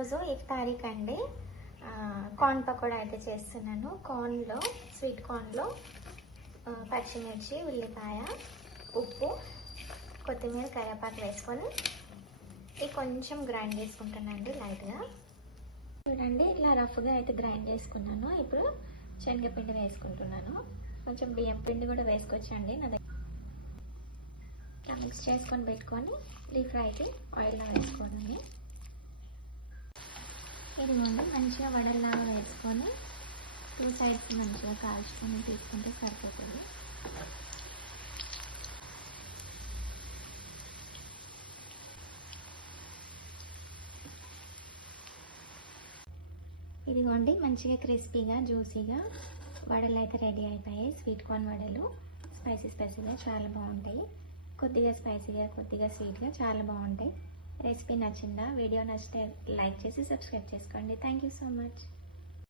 ఈరోజు ఇఫ్తారీకి అండి కార్న్ పకోడా అయితే చేస్తున్నాను. కార్న్లో, స్వీట్ కార్న్లో పచ్చిమిర్చి, ఉల్లిపాయ, ఉప్పు, కొత్తిమీర, కరివేపాకు వేసుకొని ఇది కొంచెం గ్రైండ్ చేసుకుంటానండి లైట్గా. చూడండి ఇలా రఫ్గా అయితే గ్రైండ్ చేసుకున్నాను. ఇప్పుడు శనగపిండి వేసుకుంటున్నాను. కొంచెం బియ్యం పిండి కూడా వేసుకోవచ్చండి. నా దగ్గర మిక్స్ చేసుకొని పెట్టుకొని డీప్ ఫ్రైకి ఆయిల్లో వేసుకోవడండి. ఇదిగోండి మంచిగా వడల్లాగా వేసుకొని 2 సైడ్స్ మంచిగా కాల్చుకొని తీసుకుంటే సరిపోతుంది. ఇదిగోండి మంచిగా క్రిస్పీగా జ్యూసీగా వడలు అయితే రెడీ అయిపోయాయి. స్వీట్ కార్న్ వడలు స్పైసీగా చాలా బాగుంటాయి. కొద్దిగా స్పైసీగా, కొద్దిగా స్వీట్గా చాలా బాగుంటాయి. రెసిపీ నచ్చిందా? వీడియో నచ్చితే లైక్ చేసి సబ్స్క్రైబ్ చేసుకోండి. Thank you so much.